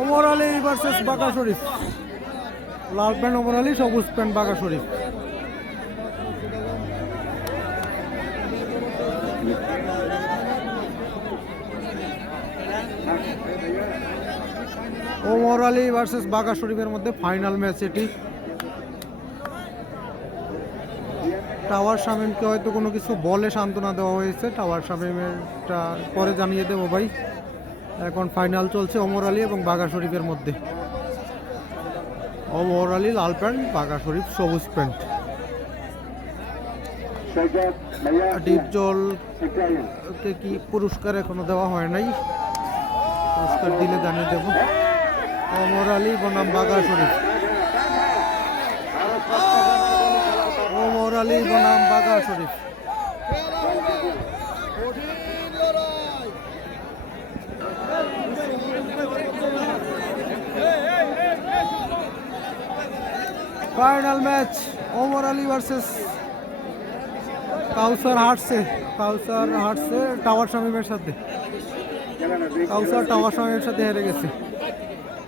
Omar Ali versus Bagha শরীফ। লাল pant Omar Ali, সবুজ pant বাঘা শরীফ। Omar Ali versus Bagha শরীফের মধ্যে ফাইনাল ম্যাচ এটি। টাওয়ার শামীমকে হয়তো কোনো কিছু বলে সান্ত্বনা দেওয়া হয়েছে। টাওয়ার শামীমেরটা পরে জানিয়ে দেবো ভাই। এখন ফাইনাল চলছে ওমর আলী এবং বাঘা শরীফের মধ্যে। ওমর আলী লাল প্যান্ট, বাঘা শরীফ সবুজ প্যান্ট। ডিপজলকে কি পুরস্কার এখনো দেওয়া হয় নাই, পুরস্কার দিলে জানিয়ে দেব। ওমর আলী বনাম বাঘা শরীফ। ওমর আলী বনাম Bagha Sharif. Final match Omar Ali versus Kawsar হাটছে। কাউসার হাটছে টাওয়ার শামীমের সাথে। কাউসার টাওয়ার শামীমের সাথে হেরে গেছে।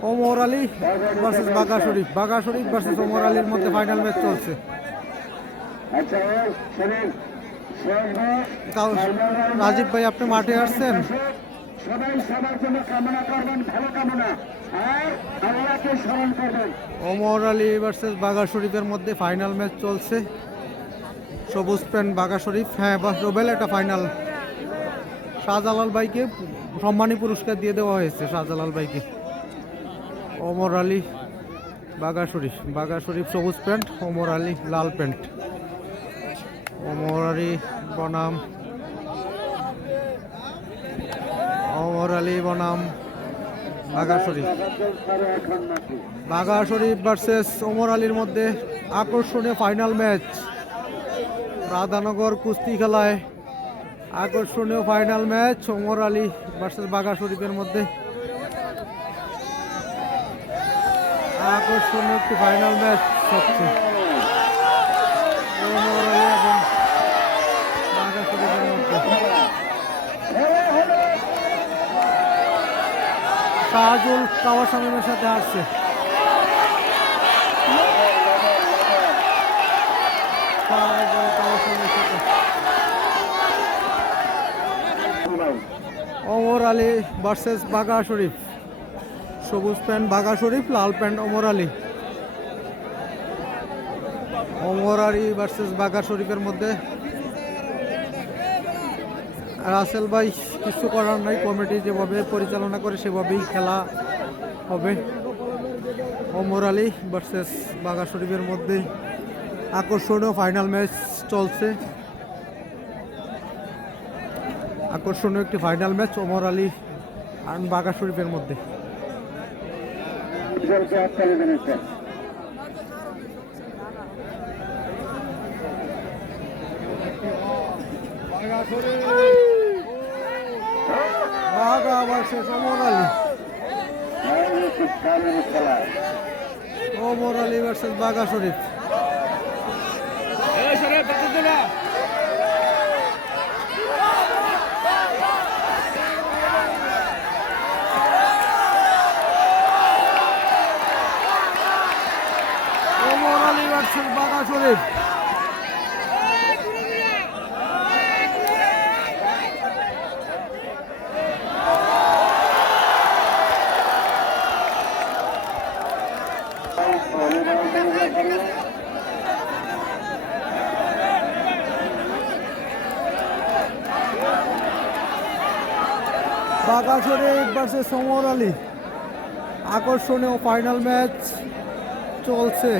ওমর আলী ভার্সেস বাঘা শরীফ। বাঘা শরীফ ভার্সেস ওমর আলীর মধ্যে ফাইনাল ম্যাচ চলছে। রাজীব ভাই, আপনি মাঠে আসছেন? ওমর আলী ভার্সেস বাঘা শরীফের মধ্যে ফাইনাল ম্যাচ চলছে। সবুজ প্যান্ট বাঘা শরীফ। হ্যাঁ, রোবেল একটা ফাইনাল। শাহজালাল ভাইকে সম্মানী পুরস্কার দিয়ে দেওয়া হয়েছে, শাহজালাল ভাইকে। ওমর আলী বাঘা শরীফ। বাঘা শরীফ সবুজ প্যান্ট, ওমর আলী লাল প্যান্ট। ওমর আলী বনাম বাঘা শরীফ। বাঘা শরীফ ভার্সেস ওমর আলীর মধ্যে আকর্ষণীয় ফাইনাল ম্যাচ। রাধানগর কুস্তি খেলায় আকর্ষণীয় final match Omar Ali versus Bagha শরীফের মধ্যে। আকর্ষণীয় একটি ফাইনাল ম্যাচ হচ্ছে ওমর আলী এবং বাঘা শরীফের মধ্যে। শাহজুল টাওয়ার শামীমের সাথে আসছে। ওমর আলী ভার্সেস বাঘা শরীফ। সবুজ প্যান্ট বাঘা শরীফ, লাল প্যান্ট ওমর আলী। ওমর আলী ভার্সেস বাঘা শরীফের মধ্যে রাসেল ভাই কিছু করার নাই, কমিটি যেভাবে পরিচালনা করে সেভাবেই খেলা হবে। ওমর আলী ভার্সেস বাঘা শরীফের মধ্যে আকর্ষণীয় ফাইনাল ম্যাচ চলছে। আকর্ষণীয় একটি ফাইনাল ম্যাচ ওমর আলী আর বাঘা শরীফের মধ্যে। বাঘা ভার্সেস ওমর আলী। ওমর আলী ভার্সেস বাঘা শরীফ। ওমর আলী ভার্সেস বাঘা শরীফ। বাঘা শরীফ ভার্সেস ওমর আলী। আকর্ষণীয় ফাইনাল ম্যাচ চলছে।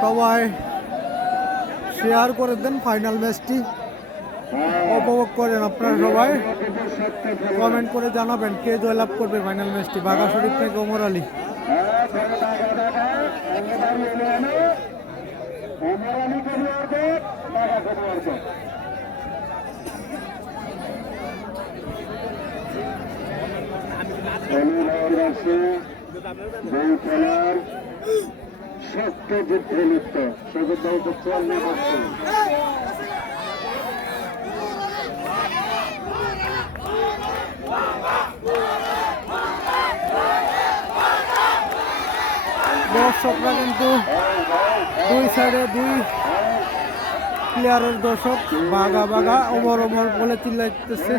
সবাই শেয়ার করে দেন ফাইনাল ম্যাচটি, উপভোগ করেন আপনারা সবাই। কমেন্ট করে জানাবেন কে জয়লাভ করবে ফাইনাল ম্যাচটি, বাঘা শরীফ থেকে ওমর আলী। শক্ত যুদ্ধে লিপ্ত সে যুদ্ধ হচ্ছে অন্য দর্শকরা কিন্তু দুই সাইডে দুই প্লেয়ারের দর্শক বাগা বাগা ওমর ওমর বলে চিল্লাইতেছে।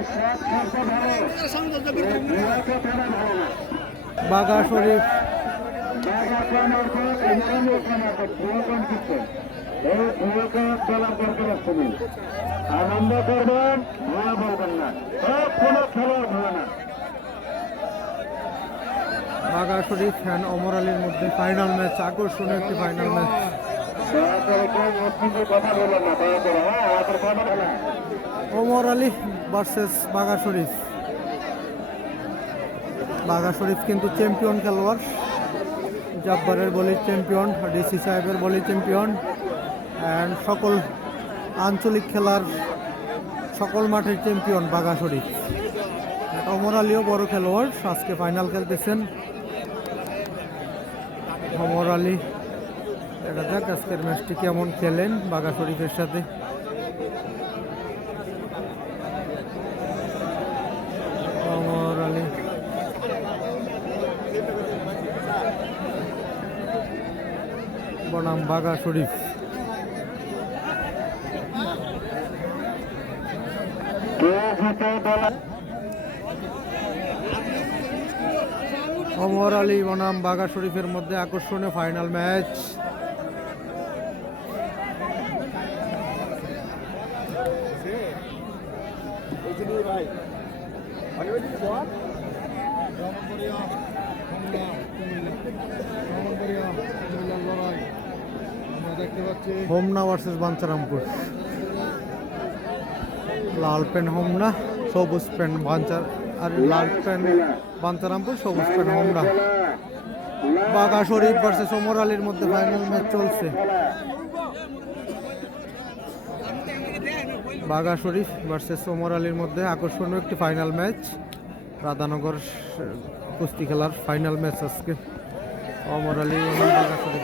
বাগা শরীফ আনন্দ করবেন, ভুয়া বলবেন না, সব কোনো খেলার ভুয়া না। বাগা শরীফ অ্যান্ড ওমর আলীর মধ্যে ফাইনাল ম্যাচ, আকর্ষণীয় একটি ফাইনাল ম্যাচ। কথা বলবেন না, দয়া করে, হ্যাঁ আমাদের কথা বলা। ওমর আলী ভার্সেস বাগা শরীফ। বাগা শরীফ কিন্তু চ্যাম্পিয়ন খেলোয়াড়, জব্বারের বলি চ্যাম্পিয়ন, ডিসি সাহেবের বলি চ্যাম্পিয়ন, অ্যান্ড সকল আঞ্চলিক খেলার সকল মাঠের চ্যাম্পিয়ন বাগা শরীফ। ওমর আলীও বড় খেলোয়াড়, আজকে ফাইনাল খেলতেছেন ওমর আলী। দেখা যাক আজকের ম্যাচটি কেমন খেলেন বাগা শরীফের সাথে। ওমর আলী বনাম বাগা শরীফ। ওমর আলী বনাম বাগা শরীফের মধ্যে আকর্ষণীয় final match. Homna versus Bancharampur. লাল পেন হোমনা, সবুজ পেন বাঞ্চার, আর লাল পেন বাঞ্চারামপুর, সবুজ পেন হোমনা। বাগা শরীফ ভার্সেস ওমর আলীর মধ্যে ফাইনাল ম্যাচ চলছে। বাগা শরীফ ভার্সেস ওমর আলীর মধ্যে আকর্ষণীয় একটি ফাইনাল ম্যাচ, রাধানগর কুস্তি খেলার ফাইনাল ম্যাচ আজকে। ওমর আলী বাগা শরীফ।